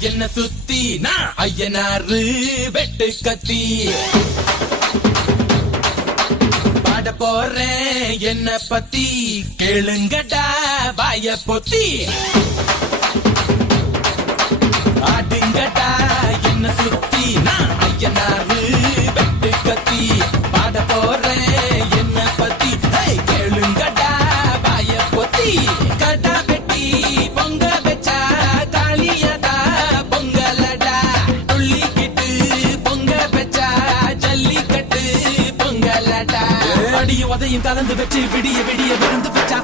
என்ன சுத்தி நான் ஐயனாரு வெட்டு கத்தி பாட போறேன் என்ன பத்தி கேளுங்கடா வாய பொத்தி ஆடுங்கடா என்ன சுத்தி நான் ஐயனாரு வெட்டு கத்தி பாட போறேன் என்ன பத்தி கேளுங்கடா வாய பொத்தி கடா வெட்டி பொங்க வச்சா காளியடா பொங்கலடா துள்ளிக்கிட்டு பொங்க வச்சா ஜல்லிக்கட்டு பொங்கலடா அடியும் உதையும் கலந்து வச்சு விடிய விடிய விருந்து வச்சா